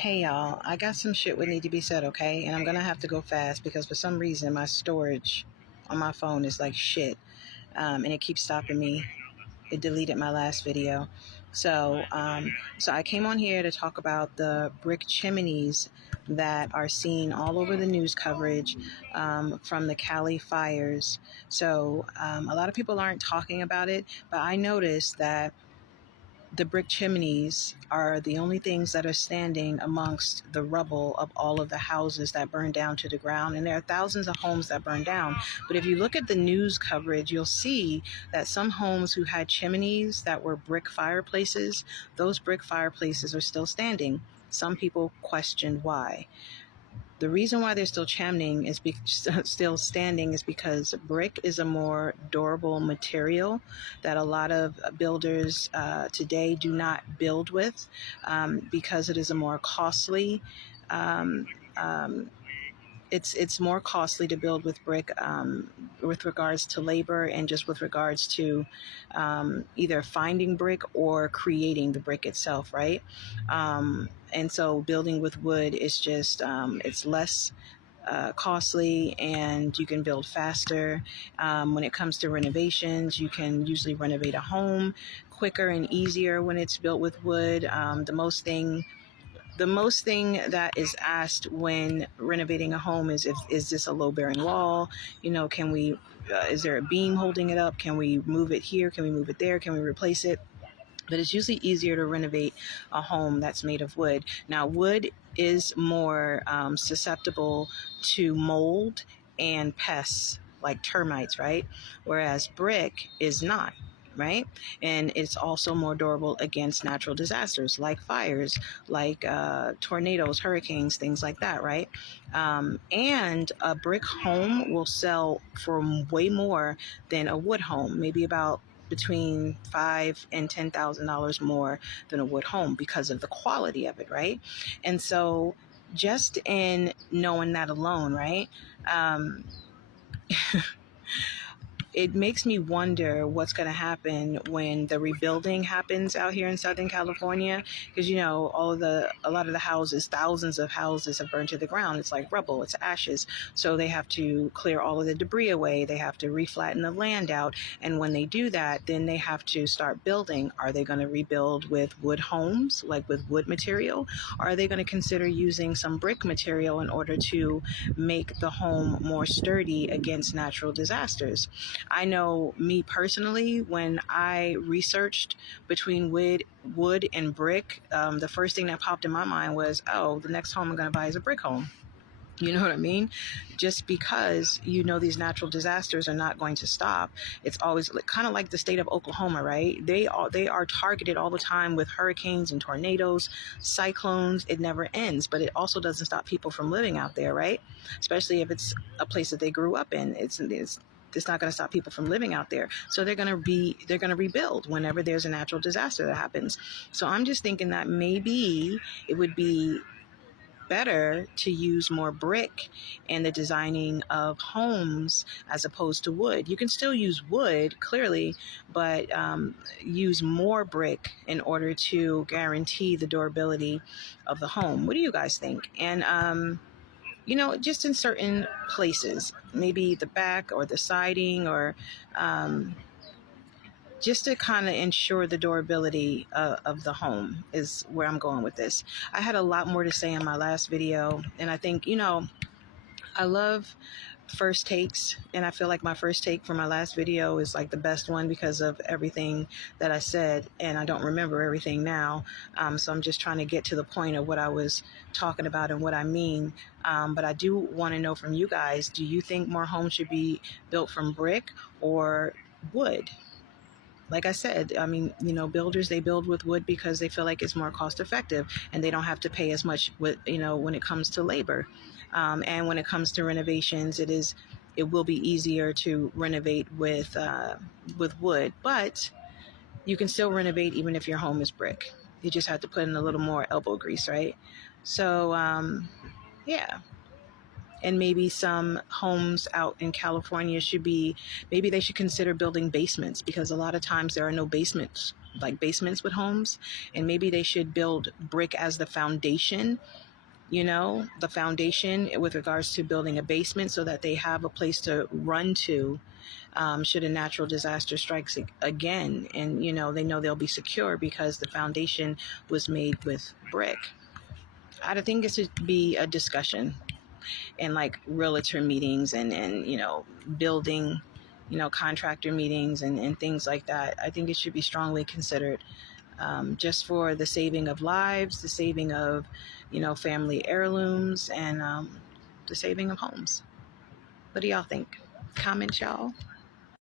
Hey y'all, I got some shit would need to be said, okay? And I'm gonna have to go fast because for some reason my storage on my phone is like shit, and it keeps stopping me. It deleted my last video. So I came on here to talk about the brick chimneys that are seen all over the news coverage from the CALi fires. A lot of people aren't talking about it, but I noticed that the brick chimneys are the only things that are standing amongst the rubble of all of the houses that burned down to the ground. And there are thousands of homes that burned down. But if you look at the news coverage, you'll see that some homes who had chimneys that were brick fireplaces, those brick fireplaces are still standing. Some people questioned why. The reason why they're still still standing is because brick is a more durable material that a lot of builders today do not build with because it is a more costly. Um, um, it's more costly to build with brick with regards to labor and just with regards to either finding brick or creating the brick itself, right? And so building with wood is just it's less costly and you can build faster. When it comes to renovations, you can usually renovate a home quicker and easier when it's built with wood. The most thing that is asked when renovating a home is this a low bearing wall? You know, is there a beam holding it up? Can we move it here? Can we move it there? Can we replace it? But it's usually easier to renovate a home that's made of wood. Now, wood is more susceptible to mold and pests like termites, right? Whereas brick is not. Right. And it's also more durable against natural disasters like fires, like tornadoes, hurricanes, things like that. Right. And a brick home will sell for way more than a wood home, maybe about between $5,000 and $10,000 more than a wood home because of the quality of it, right? And so, just in knowing that alone, right? It makes me wonder what's going to happen when the rebuilding happens out here in Southern California, because a lot of the houses, thousands of houses have burned to the ground. It's like rubble, it's ashes. So they have to clear all of the debris away. They have to reflatten the land out. And when they do that, then they have to start building. Are they going to rebuild with wood homes, like with wood material? Or are they going to consider using some brick material in order to make the home more sturdy against natural disasters? I know me personally, when I researched between wood and brick, the first thing that popped in my mind was, oh, the next home I'm going to buy is a brick home. You know what I mean? Just because these natural disasters are not going to stop. It's always kind of like the state of Oklahoma, right? They are targeted all the time with hurricanes and tornadoes, cyclones. It never ends, but it also doesn't stop people from living out there, right? Especially if it's a place that they grew up in. It's not going to stop people from living out there. So they're going to rebuild whenever there's a natural disaster that happens. So I'm just thinking that maybe it would be better to use more brick in the designing of homes as opposed to wood. You can still use wood, clearly, but use more brick in order to guarantee the durability of the home. What do you guys think? And just in certain places, maybe the back or the siding or just to kind of ensure the durability of the home is where I'm going with this. I had a lot more to say in my last video, and I think, I love first takes, and I feel like my first take for my last video is like the best one because of everything that I said, and I don't remember everything now. So I'm just trying to get to the point of what I was talking about and what I mean. But I do want to know from you guys, do you think more homes should be built from brick or wood? Like I said, I mean, builders, they build with wood because they feel like it's more cost effective and they don't have to pay as much when it comes to labor. And when it comes to renovations, it will be easier to renovate with wood, but you can still renovate even if your home is brick. You just have to put in a little more elbow grease, right? So, yeah. And maybe some homes out in California maybe they should consider building basements, because a lot of times there are no basements, like basements with homes. And maybe they should build brick as the foundation, the foundation with regards to building a basement, so that they have a place to run to should a natural disaster strikes again. And, they know they'll be secure because the foundation was made with brick. I think it should be a discussion in like realtor meetings and building, contractor meetings and things like that. I think it should be strongly considered, just for the saving of lives, the saving of, family heirlooms, and the saving of homes. What do y'all think? Comment, y'all.